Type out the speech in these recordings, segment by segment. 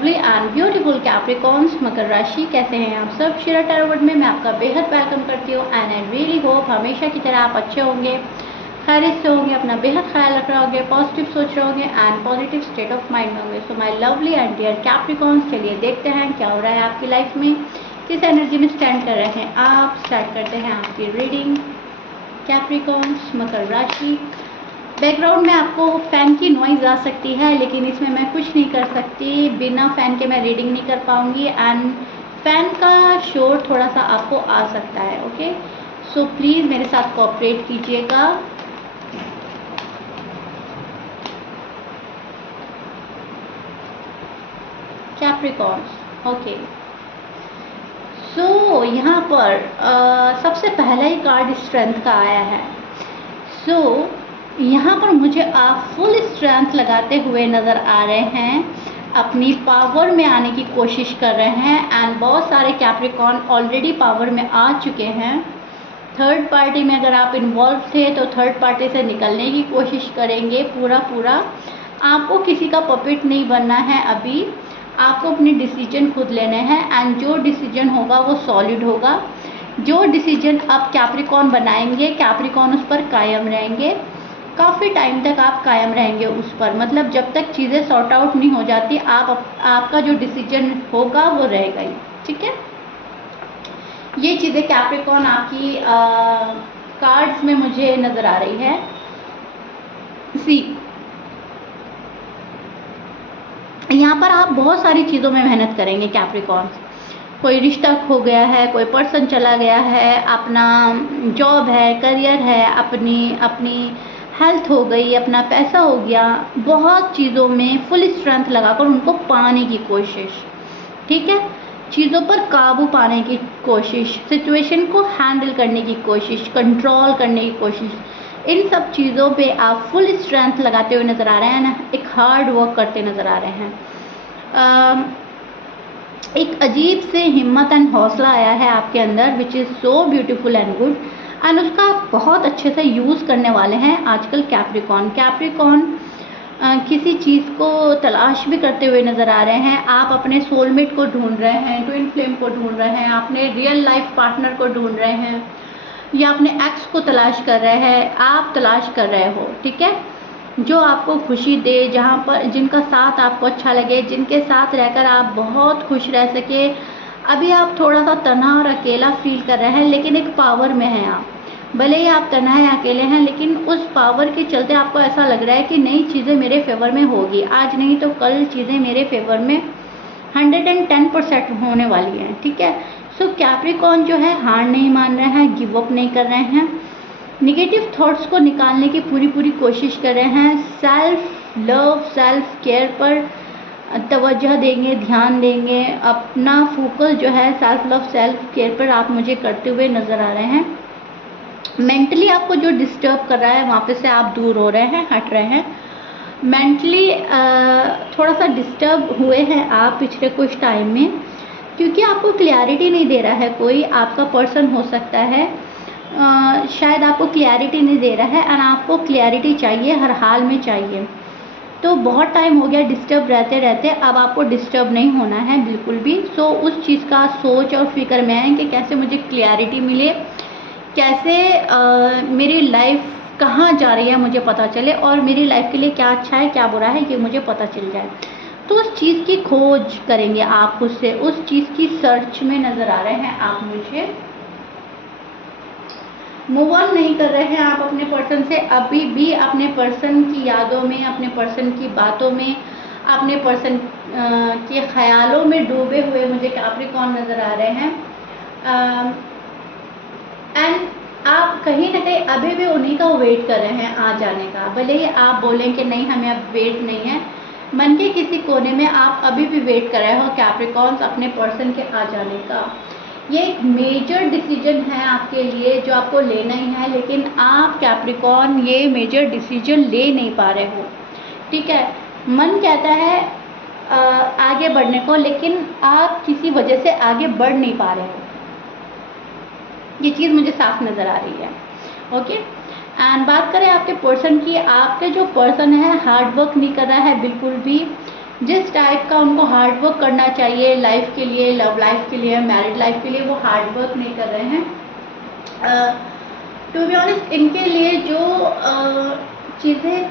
Lovely and beautiful Capricorns मकर राशि, कैसे हैं आप सब। शिरा टैरो वर्ल्ड में मैं आपका बेहद वेलकम करती हूँ एंड आई रियली होप हमेशा की तरह आप अच्छे होंगे, खैरियत से होंगे, अपना बेहद ख्याल रख रहे होंगे, पॉजिटिव सोच रहे होंगे and positive state of mind में होंगे। So my lovely and dear Capricorns, चलिए देखते हैं क्या हो रहा है आपकी लाइफ में, किस एनर्जी में स्टैंड कर रहे हैं आप। स्टार्ट करते हैं आपकी रीडिंग। कैप्रिकॉर्न्स मकर राशि, बैकग्राउंड में आपको फ़ैन की नॉइज़ आ सकती है, लेकिन इसमें मैं कुछ नहीं कर सकती, बिना फ़ैन के मैं रीडिंग नहीं कर पाऊँगी एंड फ़ैन का शोर थोड़ा सा आपको आ सकता है। ओके, सो प्लीज़ मेरे साथ कोऑपरेट कीजिएगा। कैप्रिकॉर्न्स, ओके, सो यहाँ पर सबसे पहला ही कार्ड स्ट्रेंथ का आया है। सो यहाँ पर मुझे आप फुल स्ट्रेंथ लगाते हुए नज़र आ रहे हैं, अपनी पावर में आने की कोशिश कर रहे हैं एंड बहुत सारे कैप्रिकॉर्न ऑलरेडी पावर में आ चुके हैं। थर्ड पार्टी में अगर आप इन्वॉल्व थे तो थर्ड पार्टी से निकलने की कोशिश करेंगे पूरा। आपको किसी का पपेट नहीं बनना है, अभी आपको अपने डिसीजन खुद लेने हैं एंड जो डिसीजन होगा वो सॉलिड होगा। जो डिसीजन आप कैप्रिकॉर्न बनाएंगे, कैप्रिकॉर्न उस पर कायम रहेंगे, काफ़ी टाइम तक आप कायम रहेंगे उस पर, मतलब जब तक चीज़ें सॉर्ट आउट नहीं हो जाती आपका जो डिसीजन होगा वो रहेगा ही। ठीक है, ये चीज़ें कैप्रिकॉर्न आपकी कार्ड्स में मुझे नज़र आ रही है। सी, यहाँ पर आप बहुत सारी चीज़ों में मेहनत करेंगे कैप्रिकॉर्न। कोई रिश्ता खो गया है, कोई पर्सन चला गया है, अपना जॉब है, करियर है, अपनी हेल्थ हो गई, अपना पैसा हो गया, बहुत चीज़ों में फुल स्ट्रेंथ लगाकर उनको पाने की कोशिश। ठीक है, चीज़ों पर काबू पाने की कोशिश, सिचुएशन को हैंडल करने की कोशिश, कंट्रोल करने की कोशिश, इन सब चीज़ों पे आप फुल स्ट्रेंथ लगाते हुए नज़र आ रहे हैं ना, एक हार्ड वर्क करते नज़र आ रहे हैं। एक अजीब से हिम्मत एंड हौसला आया है आपके अंदर, which is so beautiful and good and उसका आप बहुत अच्छे से यूज़ करने वाले हैं आजकल। कैप्रिकॉर्न किसी चीज़ को तलाश भी करते हुए नज़र आ रहे हैं। आप अपने सोलमेट को ढूंढ रहे हैं, ट्विन फ्लेम को ढूंढ रहे हैं, अपने रियल लाइफ पार्टनर को ढूंढ रहे हैं या अपने एक्स को तलाश कर रहे हैं, आप तलाश कर रहे हो। ठीक है, जो आपको खुशी दे, जहाँ पर जिनका साथ आपको अच्छा लगे, जिनके साथ रहकर आप बहुत खुश रह सके। अभी आप थोड़ा सा तन्हा और अकेला फील कर रहे हैं, लेकिन एक पावर में हैं आप। भले ही आप तन्हा हैं, अकेले हैं, लेकिन उस पावर के चलते आपको ऐसा लग रहा है कि नई चीज़ें मेरे फेवर में होगी, आज नहीं तो कल चीज़ें मेरे फेवर में 110% होने वाली हैं। ठीक है, सो कैप्रिकॉर्न जो है हार नहीं मान रहे हैं, गिव अप नहीं कर रहे हैं, निगेटिव थॉट्स को निकालने की पूरी कोशिश कर रहे हैं। सेल्फ लव, सेल्फ केयर पर तवज्जो देंगे, ध्यान देंगे, अपना फोकस जो है सेल्फ लव, सेल्फ केयर पर आप मुझे करते हुए नज़र आ रहे हैं। मेंटली आपको जो डिस्टर्ब कर रहा है वहाँ पे से आप दूर हो रहे हैं, हट रहे हैं। मेंटली थोड़ा सा डिस्टर्ब हुए हैं आप पिछले कुछ टाइम में, क्योंकि आपको क्लैरिटी नहीं दे रहा है। कोई आपका पर्सन हो सकता है, शायद आपको क्लैरिटी नहीं दे रहा है एंड आपको क्लैरिटी चाहिए, हर हाल में चाहिए। तो बहुत टाइम हो गया डिस्टर्ब रहते रहते, अब आपको डिस्टर्ब नहीं होना है बिल्कुल भी। सो उस चीज़ का सोच और फिक्र में है कि कैसे मुझे क्लैरिटी मिले, कैसे मेरी लाइफ कहाँ जा रही है मुझे पता चले, और मेरी लाइफ के लिए क्या अच्छा है क्या बुरा है ये मुझे पता चल जाए। तो उस चीज़ की खोज करेंगे आप, खुद से उस चीज़ की सर्च में नज़र आ रहे हैं आप। मुझे मूव ऑन नहीं कर रहे हैं आप अपने पर्सन से, अभी भी अपने पर्सन की यादों में, अपने पर्सन की बातों में, अपने पर्सन के ख्यालों में डूबे हुए मुझे कैप्रिकॉर्न नज़र आ रहे हैं। एंड आप कहीं ना कहीं अभी भी उन्हीं का वेट कर रहे हैं आ जाने का। भले ही आप बोलें कि नहीं हमें अब वेट नहीं है, मन के किसी कोने में आप अभी भी वेट कर रहे हो कैप्रिकॉर्न्स अपने पर्सन के आ जाने का। ये एक मेजर डिसीजन है आपके लिए जो आपको लेना ही है, लेकिन आप कैप्रिकॉर्न ये मेजर डिसीजन ले नहीं पा रहे हो। ठीक है, मन कहता है आगे बढ़ने को, लेकिन आप किसी वजह से आगे बढ़ नहीं पा रहे हो। ये चीज़ मुझे साफ नज़र आ रही है। ओके, एंड बात करें आपके पर्सन की, आपके जो पर्सन है हार्ड वर्क नहीं कर रहा है बिल्कुल भी, जिस टाइप का उनको हार्ड वर्क करना चाहिए लाइफ के लिए, लव लाइफ के लिए, मैरिड लाइफ के लिए, वो हार्ड वर्क नहीं कर रहे हैं। टू बी ऑनेस्ट, इनके लिए जो चीज़ें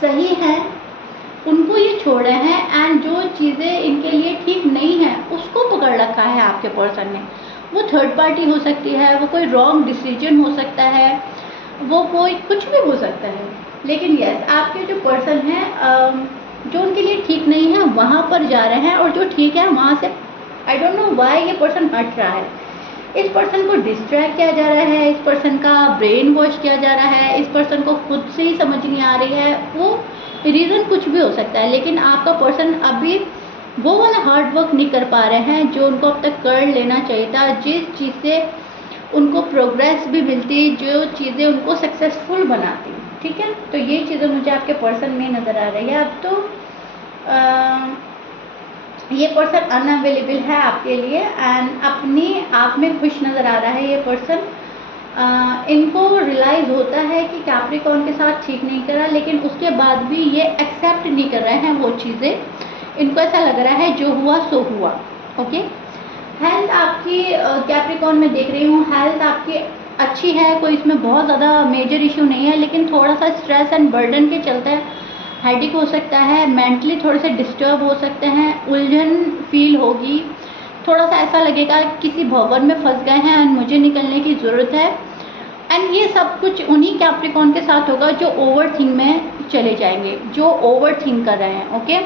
सही हैं उनको ये छोड़ रहे हैं, एंड जो चीज़ें इनके लिए ठीक नहीं है उसको पकड़ रखा है आपके पर्सन ने। वो थर्ड पार्टी हो सकती है, वो कोई रॉन्ग डिसीजन हो सकता है, वो कोई कुछ भी हो सकता है, लेकिन यस आपके जो पर्सन है जो उनके लिए ठीक नहीं है वहाँ पर जा रहे हैं, और जो ठीक है वहाँ से आई डोंट नो व्हाई ये पर्सन हट रहा है। इस पर्सन को डिस्ट्रैक्ट किया जा रहा है, इस पर्सन का ब्रेन वॉश किया जा रहा है, इस पर्सन को खुद से ही समझ नहीं आ रही है, वो रीज़न कुछ भी हो सकता है, लेकिन आपका पर्सन अभी वो वाला हार्ड वर्क नहीं कर पा रहे हैं जो उनको अब तक कर लेना चाहिए था, जिस चीज़ से उनको प्रोग्रेस भी मिलती, जो चीज़ें उनको सक्सेसफुल बनाती। ठीक है, तो ये चीज़ें मुझे आपके पर्सन में नज़र आ रही है। अब तो ये पर्सन अनअवेलेबल है आपके लिए, एंड अपनी आप में खुश नज़र आ रहा है ये पर्सन। इनको रियलाइज़ होता है कि कैप्रिकॉर्न के साथ ठीक नहीं करा, लेकिन उसके बाद भी ये एक्सेप्ट नहीं कर रहे हैं वो चीज़ें। इनको ऐसा लग रहा है जो हुआ सो हुआ। ओके, हेल्थ आपकी कैप्रिकॉर्न में देख रही हूँ, हेल्थ आपकी अच्छी है, कोई इसमें बहुत ज़्यादा मेजर इशू नहीं है, लेकिन थोड़ा सा स्ट्रेस एंड बर्डन के चलते हेडेक हो सकता है, मेंटली थोड़े से डिस्टर्ब हो सकते हैं, उलझन फील होगी, थोड़ा सा ऐसा लगेगा किसी भंवर में फंस गए हैं एंड मुझे निकलने की ज़रूरत है। एंड ये सब कुछ उन्हीं कैप्रिकॉर्न के साथ होगा जो ओवर थिंक में चले जाएंगे, जो ओवर थिंक कर रहे हैं। ओके,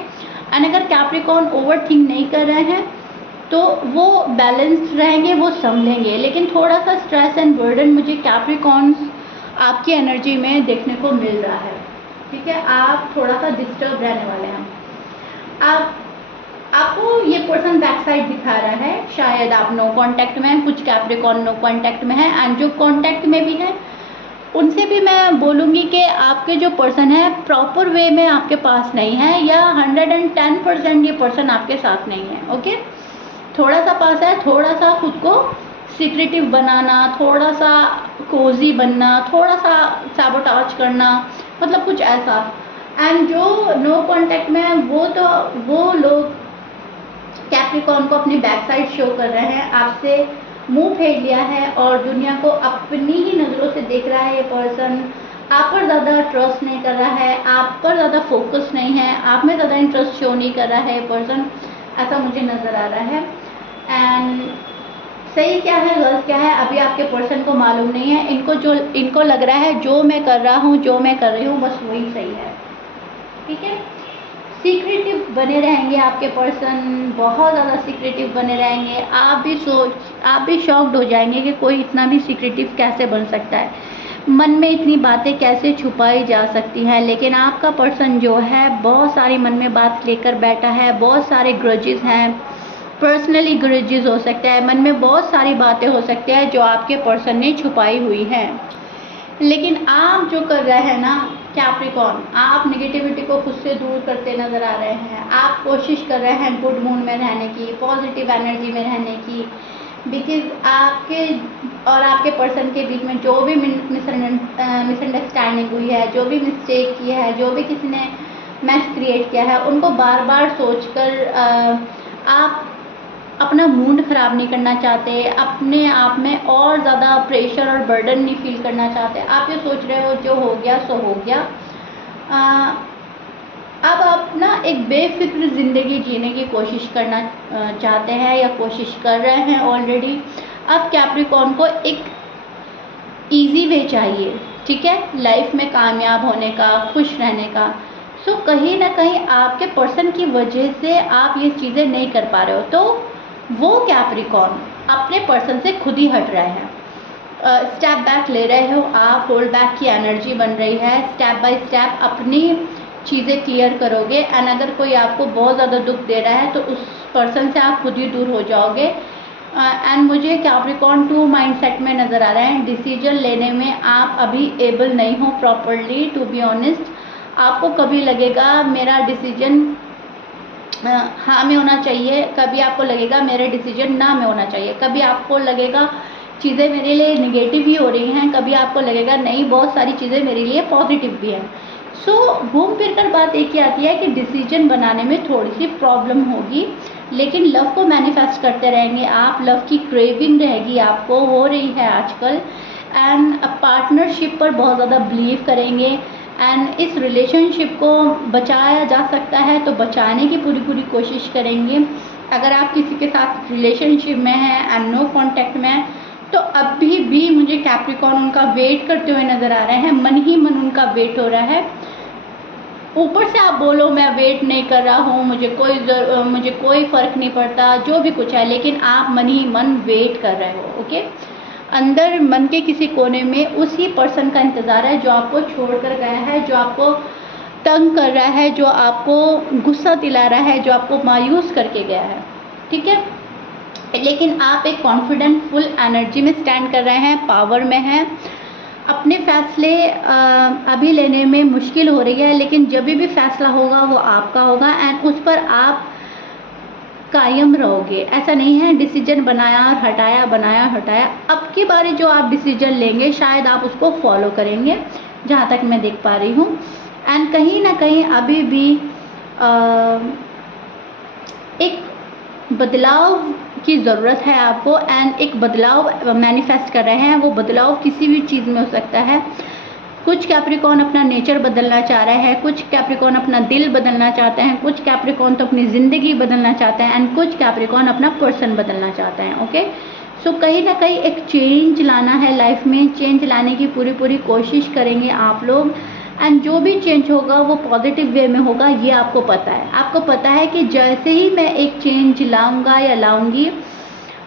एंड अगर कैप्रिकॉर्न ओवर थिंक नहीं कर रहे हैं तो वो बैलेंस्ड रहेंगे, वो संभलेंगे, लेकिन थोड़ा सा स्ट्रेस एंड बर्डन मुझे कैप्रिकॉर्न्स आपकी एनर्जी में देखने को मिल रहा है। ठीक है, आप थोड़ा सा डिस्टर्ब रहने वाले हैं। आपको ये पर्सन बैक साइड दिखा रहा है, शायद आप नो कांटेक्ट में हैं, कुछ कैप्रिकॉर्न नो कांटेक्ट में है, एंड जो कांटेक्ट में भी है उनसे भी मैं बोलूँगी कि आपके जो पर्सन है प्रॉपर वे में आपके पास नहीं है, या 110% ये पर्सन आपके साथ नहीं है। ओके, थोड़ा सा पास है, थोड़ा सा खुद को सीक्रेटिव बनाना, थोड़ा सा कोजी बनना, थोड़ा सा सैबोटाज करना, मतलब कुछ ऐसा। एंड जो नो कांटेक्ट में है वो लोग कैप्रिकॉर्न को अपनी बैक साइड शो कर रहे हैं, आपसे मुंह फेर लिया है और दुनिया को अपनी ही नज़रों से देख रहा है। ये पर्सन आप पर ज़्यादा ट्रस्ट नहीं कर रहा है, आप पर ज़्यादा फोकस नहीं है, आप में ज़्यादा इंटरेस्ट शो नहीं कर रहा है ये पर्सन, ऐसा मुझे नज़र आ रहा है। एंड सही क्या है गलत क्या है अभी आपके पर्सन को मालूम नहीं है। इनको लग रहा है जो मैं कर रहा हूँ, जो मैं कर रही हूँ बस वही सही है। ठीक है, सीक्रेटिव बने रहेंगे आपके पर्सन, बहुत ज़्यादा सीक्रेटिव बने रहेंगे। आप भी शॉक्ड हो जाएंगे कि कोई इतना भी सीक्रेटिव कैसे बन सकता है, मन में इतनी बातें कैसे छुपाई जा सकती हैं। लेकिन आपका पर्सन जो है बहुत सारी मन में बात लेकर बैठा है, बहुत सारे ग्रजेस हैं, पर्सनली ग्रजेस हो सकता है, मन में बहुत सारी बातें हो सकती हैं जो आपके पर्सन ने छुपाई हुई हैं। लेकिन आप जो कर रहे हैं ना कैप्रिकॉर्न, आप नेगेटिविटी को खुद से दूर करते नज़र आ रहे हैं। आप कोशिश कर रहे हैं गुड मूड में रहने की, पॉजिटिव एनर्जी में रहने की, बिकॉज आपके और आपके पर्सन के बीच में जो भी मिसअंडरस्टैंडिंग हुई है, जो भी मिस्टेक की है, जो भी किसी ने मैस क्रिएट किया है, उनको बार बार सोचकर आप अपना मूड ख़राब नहीं करना चाहते, अपने आप में और ज़्यादा प्रेशर और बर्डन नहीं फील करना चाहते। आप ये सोच रहे हो जो हो गया सो हो गया। अब आप ना एक बेफिक्र ज़िंदगी जीने की कोशिश करना चाहते हैं या कोशिश कर रहे हैं ऑलरेडी। अब कैप्रिकॉर्न को एक इजी वे चाहिए, ठीक है, लाइफ में कामयाब होने का, खुश रहने का। सो कहीं ना कहीं आपके पर्सन की वजह से आप ये चीज़ें नहीं कर पा रहे हो, तो वो कैप्रिकॉर्न अपने पर्सन से खुद ही हट रहे हैं, स्टेप बैक ले रहे हो आप, होल्ड बैक की एनर्जी बन रही है, स्टेप बाय स्टेप अपनी चीज़ें क्लियर करोगे। एंड अगर कोई आपको बहुत ज़्यादा दुख दे रहा है तो उस पर्सन से आप खुद ही दूर हो जाओगे। एंड मुझे कैप्रिकॉर्न 2 माइंडसेट में नज़र आ रहा है, डिसीजन लेने में आप अभी एबल नहीं हो प्रॉपरली, टू बी ऑनेस्ट। आपको कभी लगेगा मेरा डिसीजन हाँ में होना चाहिए, कभी आपको लगेगा मेरे डिसीजन ना में होना चाहिए, कभी आपको लगेगा चीज़ें मेरे लिए नेगेटिव ही हो रही हैं, कभी आपको लगेगा नहीं बहुत सारी चीज़ें मेरे लिए पॉजिटिव भी हैं। सो घूम फिर कर बात एक ही आती है कि डिसीजन बनाने में थोड़ी सी प्रॉब्लम होगी, लेकिन लव को मैनिफेस्ट करते रहेंगे आप, लव की क्रेविंग रहेगी, आपको हो रही है आजकल, एंड पार्टनरशिप पर बहुत ज़्यादा बिलीव करेंगे, एंड इस रिलेशनशिप को बचाया जा सकता है तो बचाने की पूरी पूरी कोशिश करेंगे। अगर आप किसी के साथ रिलेशनशिप में हैं एंड नो कॉन्टैक्ट में हैं, तो अभी भी मुझे कैप्रिकॉर्न उनका वेट करते हुए नज़र आ रहे हैं, मन ही मन उनका वेट हो रहा है। ऊपर से आप बोलो मैं वेट नहीं कर रहा हूँ, मुझे कोई फ़र्क नहीं पड़ता, जो भी कुछ है, लेकिन आप मन ही मन वेट कर रहे हो। ओके, अंदर मन के किसी कोने में उसी पर्सन का इंतज़ार है जो आपको छोड़ कर गया है, जो आपको तंग कर रहा है, जो आपको गुस्सा दिला रहा है, जो आपको मायूस करके गया है। ठीक है, लेकिन आप एक कॉन्फिडेंट फुल एनर्जी में स्टैंड कर रहे हैं, पावर में हैं। अपने फैसले अभी लेने में मुश्किल हो रही है, लेकिन जब भी फैसला होगा वो आपका होगा एंड उस पर आप कायम रहोगे। ऐसा नहीं है डिसीजन बनाया और हटाया, बनाया हटाया। अब की बारी जो आप डिसीजन लेंगे शायद आप उसको फॉलो करेंगे, जहाँ तक मैं देख पा रही हूँ। एंड कहीं ना कहीं अभी भी एक बदलाव की ज़रूरत है आपको, एंड एक बदलाव मैनिफेस्ट कर रहे हैं। वो बदलाव किसी भी चीज़ में हो सकता है। कुछ कैप्रिकॉर्न अपना नेचर बदलना चाह रहे हैं, कुछ कैप्रिकॉर्न अपना दिल बदलना चाहते हैं, कुछ कैप्रिकॉर्न तो अपनी ज़िंदगी बदलना चाहते हैं, एंड कुछ कैप्रिकॉर्न अपना पर्सन बदलना चाहते हैं। ओके, सो कहीं ना कहीं एक चेंज लाना है लाइफ में, चेंज लाने की पूरी पूरी कोशिश करेंगे आप लोग, एंड जो भी चेंज होगा वो पॉजिटिव वे में होगा, ये आपको पता है। आपको पता है कि जैसे ही मैं एक चेंज लाऊंगा या लाऊंगी,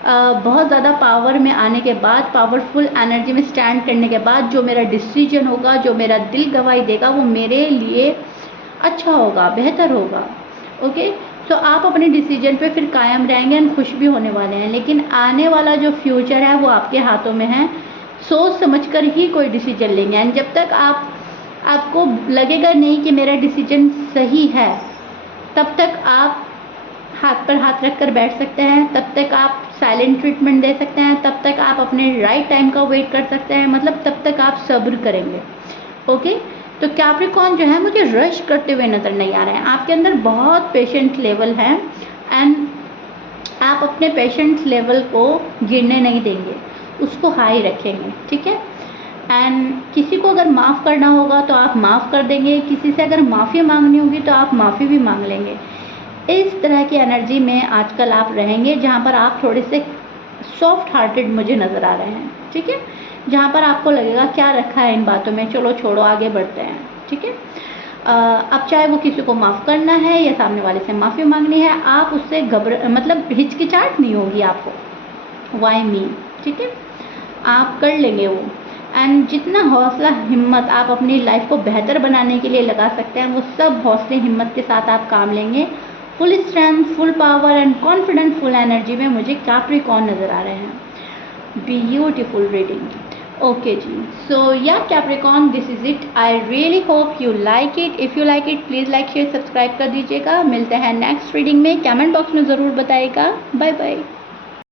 बहुत ज़्यादा पावर में आने के बाद, पावरफुल एनर्जी में स्टैंड करने के बाद, जो मेरा डिसीजन होगा, जो मेरा दिल गवाही देगा, वो मेरे लिए अच्छा होगा, बेहतर होगा। ओके, सो आप अपने डिसीजन पे फिर कायम रहेंगे एंड खुश भी होने वाले हैं। लेकिन आने वाला जो फ्यूचर है वो आपके हाथों में है, सोच समझकर ही कोई डिसीजन लेंगे। एंड जब तक आपको लगेगा नहीं कि मेरा डिसीजन सही है, तब तक आप हाथ पर हाथ रख कर बैठ सकते हैं, तब तक आप साइलेंट ट्रीटमेंट दे सकते हैं, तब तक आप अपने राइट टाइम का वेट कर सकते हैं, मतलब तब तक आप सब्र करेंगे। ओके, तो कैप्रिकॉर्न जो है मुझे रश करते हुए नज़र नहीं आ रहे हैं। आपके अंदर बहुत पेशेंट लेवल है एंड आप अपने पेशेंट लेवल को गिरने नहीं देंगे, उसको हाई रखेंगे। ठीक है, एंड किसी को अगर माफ़ करना होगा तो आप माफ़ कर देंगे, किसी से अगर माफ़ी मांगनी होगी तो आप माफ़ी भी मांग लेंगे। इस तरह की एनर्जी में आजकल आप रहेंगे, जहाँ पर आप थोड़े से सॉफ्ट हार्टेड मुझे नज़र आ रहे हैं। ठीक है, जहाँ पर आपको लगेगा क्या रखा है इन बातों में, चलो छोड़ो आगे बढ़ते हैं। ठीक है, अब चाहे वो किसी को माफ़ करना है या सामने वाले से माफ़ी मांगनी है, आप उससे मतलब हिचकिचाहट नहीं होगी आपको, वाई मी। ठीक है, आप कर लेंगे वो। एंड जितना हौसला हिम्मत आप अपनी लाइफ को बेहतर बनाने के लिए लगा सकते हैं, वो सब हौसले हिम्मत के साथ आप काम लेंगे। Full strength, full power and confident, full energy में मुझे कैप्रिकॉर्न नज़र आ रहे हैं। Beautiful reading. ओके जी, so yeah Capricorn, this is it. I really hope you like it. If you like it please like share subscribe कर दीजिएगा। मिलते हैं नेक्स्ट रीडिंग में, कमेंट बॉक्स में ज़रूर बताइएगा। Bye bye.